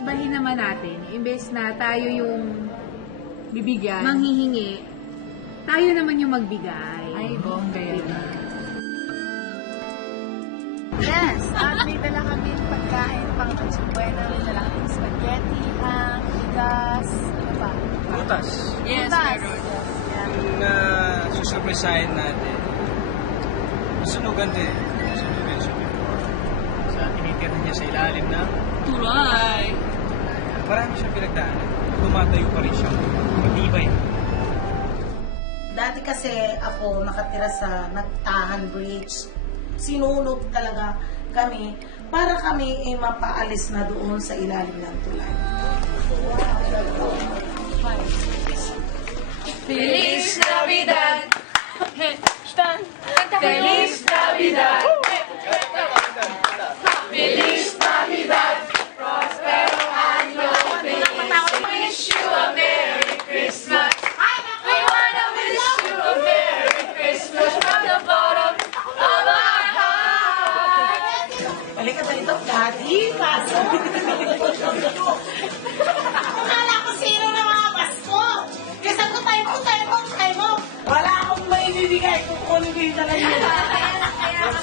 ibahin naman natin, imbes na tayo yung Bibigyan. manghihingi, tayo naman yung magbigay. Ay, bongga yan. Yes, at may dala kami pagkain pang Nochebuena. May dala kami spaghetti, ham, bigas, ano pa? Butas. Yes, Butas. meron. Yes, yeah. Yung uh, susurpresahin natin. Sunugan din. Sunugan siya before. Sa tinitira niya sa ilalim na. Marami siyang pinagdaanan. Tumatayo pa rin siyang matibay. Dati kasi ako nakatira sa Nagtahan Bridge. Sinunod talaga kami para kami ay mapaalis na doon sa ilalim ng tulay. Feliz Navidad! Feliz Navidad! Feliz Navidad! Prospero año feliz! Wish you a Merry Christmas! We wanna wish you a Merry Christmas from the bottom of our hearts! Balik ka dito, Daddy, pasok! Akala ko sino na mga basko! Kasi ko tayo mo, tayo mo, tayo mo! Wala akong may bibigay kung kunin ko yung dala niyo.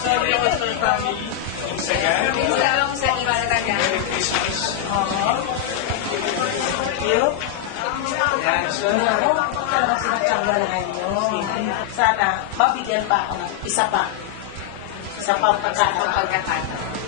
Sabi ako sa family, Instagram, Salam Yo. Yan, so, Ako, talaga sinatsawalan nyo. Sana, mabigyan pa ako ng isa pa. Isa pa pagkakataon. Pagkakataon.